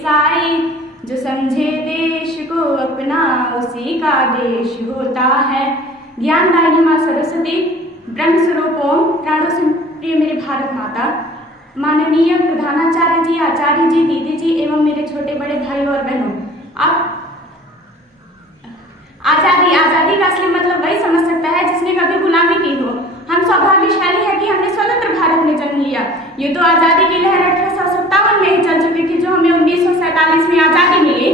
ईसाई, जो समझे देश को अपना उसी का देश होता है। ज्ञानदायिनी माँ सरस्वती, ब्रह्म स्वरूप ओम, प्राणों से प्रिय मेरे भारत माता, माननीय प्रधानाचार्य जी, आचार्य जी, दीदी जी एवं मेरे छोटे बड़े भाई और बहनों, आप आजादी का असली मतलब वही समझ सकता है जिसने कभी गुलामी की हो। हम सौभाग्यशाली है कि हमने स्वतंत्र भारत में जन्म लिया। ये तो आजादी की लहर 1857 में ही चल चुकी थी, जो हमें 1947 में आजादी मिली।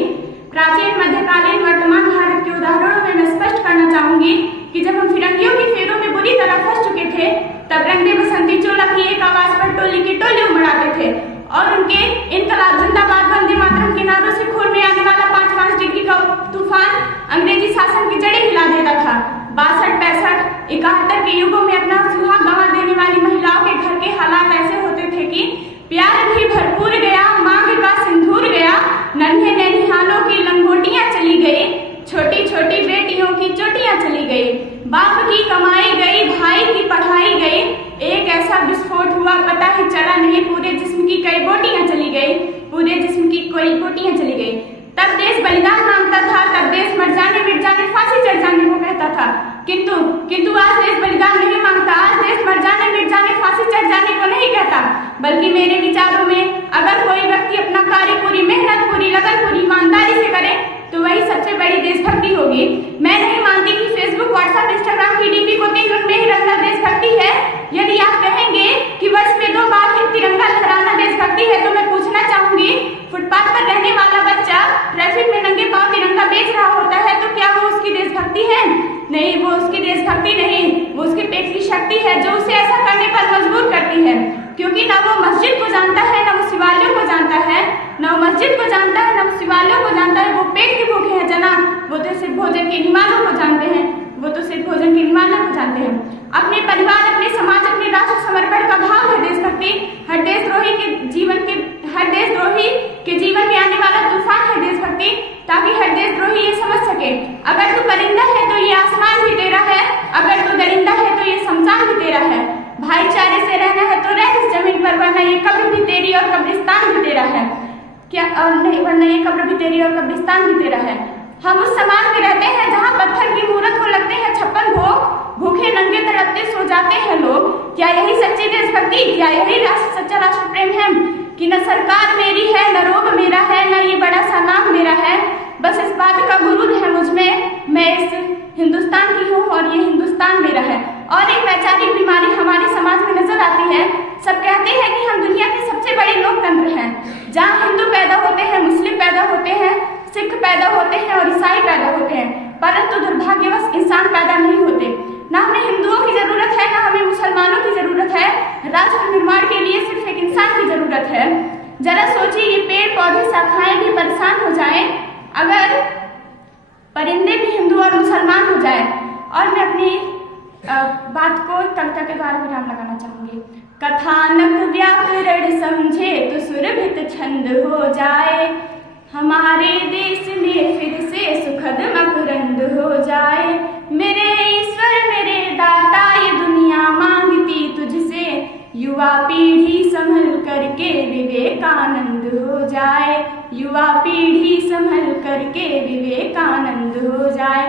प्राचीन, मध्यकालीन, वर्तमान भारत के उदाहरणों में मैं स्पष्ट करना चाहूंगी कि जब हम फिरंगियों की फेरों में बुरी तरह फंस चुके थे, तब रंग दे बसंती चोला की एक आवाज पर टोली की टोली उमड़ाते थे और उनके इनकलाब जिंदाबाद, वंदे मातरम के नारों से खून में आने वाला 5-5 डिग्री का तूफान अंग्रेजी शासन की जड़ें हिला देता था। 62, 65, 71 के युगों में अपना सुहाग गंवा देने वाली महिलाओं के घर के हालात ऐसे होते थे कि प्यार भी भरपूर गया, मांग का सिंदूर गया, नन्हे नैनिहालों की लंगोटियां चली गई, छोटी छोटी बेटियों की चोटियां चली गई, बाप की कमाई गई, भाई की पढ़ाई गई, एक ऐसा विस्फोट हुआ पता ही चला नहीं, पूरे जिस्म की कई बोटियां चली गई, पूरे जिस्म की कोई बोटियां चली गई। तब देश बलिदान मांगता था, तब देश मर जाने मिट जाने फांसी चढ़ जाने को कहता था, किंतु आज देश बलिदान नहीं मांगता, आज देश मर जाने मिट जाने फांसी चढ़ जाने को नहीं कहता, बल्कि मेरे विचारों में अगर कोई व्यक्ति अपना कार्य पूरी मेहनत, पूरी लगन, पूरी ईमानदारी से करे तो वही सबसे बड़ी देशभक्ति होगी। मैं नहीं मानती कि फेसबुक, व्हाट्सएप, इंस्टाग्राम की डीपी को 3 मिनट में ही रखना देशभक्ति है। यदि आप कहेंगे कि वर्ष में 2 बार ही तिरंगा लहराना देशभक्ति है, तो मैं पूछना चाहूंगी, फुटपाथ पर रहने वाला बच्चा ट्रैफिक में नंगे पांव तिरंगा बेच रहा होता है, तो क्या वो उसकी देशभक्ति है? नहीं, वो उसकी देशभक्ति नहीं, वो उसके पेट की शक्ति है जो उसे ऐसा करने पर मजबूर करती है। क्योंकि न वो मस्जिद को जानता है, न वो शिवालयों को जानता है, न वो मस्जिद को जानता है, न वो शिवालयों को जानता है, वो पेट के भूखे हैं जनाब, वो तो सिर्फ भोजन के निवालों को जानते हैं, वो तो सिर्फ भोजन के निवालों को जानते हैं। अपने परिवार, अपने समाज, अपने राष्ट्र समर्पण का भाव है देशभक्ति। हर देशद्रोही के जीवन में आने वाला तूफान है देशभक्ति, ताकि हर देशद्रोही ये समझ सके, अगर तू परिंदा है तो ये आसमान भी तेरा है, अगर तू दरिंदा है तो ये शमशान भी तेरा है। भाईचारे से रहना है तो रह इस जमीन पर, वरना ये कब्र भी तेरी और कब्रिस्तान भी तेरा है। क्या और नहीं, वरना ये कब्र भी तेरी और कब्रिस्तान भी तेरा है। हम उस समाज में रहते हैं जहाँ पत्थर की मूरत को लगते हैं 56 भोग, भूखे नंगे तड़पते सो जाते हैं लोग। क्या यही सच्ची देशभक्ति, क्या यही सच्चा राष्ट्र प्रेम है कि न सरकार मेरी है, न रोब मेरा है, न ये बड़ा सा नाम मेरा है, बस इस बात का गुरूर है मुझ में, मैं इस हिंदुस्तान की हूँ और ये हिंदुस्तान मेरा है। और एक वैचारिक बीमारी हमारे समाज में नजर आती है। सब कहते हैं कि हम दुनिया के सबसे बड़े लोकतंत्र हैं, जहाँ हिंदू पैदा होते हैं, मुस्लिम पैदा होते हैं, सिख पैदा होते हैं और ईसाई पैदा होते हैं, परंतु दुर्भाग्यवश इंसान पैदा नहीं होते। ना हमें हिंदुओं की जरूरत है, ना हमें मुसलमानों की जरूरत है, राष्ट्र निर्माण के लिए सिर्फ एक इंसान की जरूरत है। जरा सोचिए, ये पेड़ पौधे शाखाएं भी परेशान हो जाएं अगर परिंदे भी हिंदू और मुसलमान हो जाए। और मैं अपनी बात को कविता के द्वारा विराम लगाना चाहूंगी। कथानक व्याकरण समझे तो सुरभित छंद हो जाए, हमारे देश में फिर से सुखद मकरंद हो जाए। मेरे ईश्वर मेरे दाता ये दुनिया मांगती तुझसे, युवा पीढ़ी संभल करके विवेकानंद हो जाए, युवा पीढ़ी संभल करके विवेकानंद हो जाए।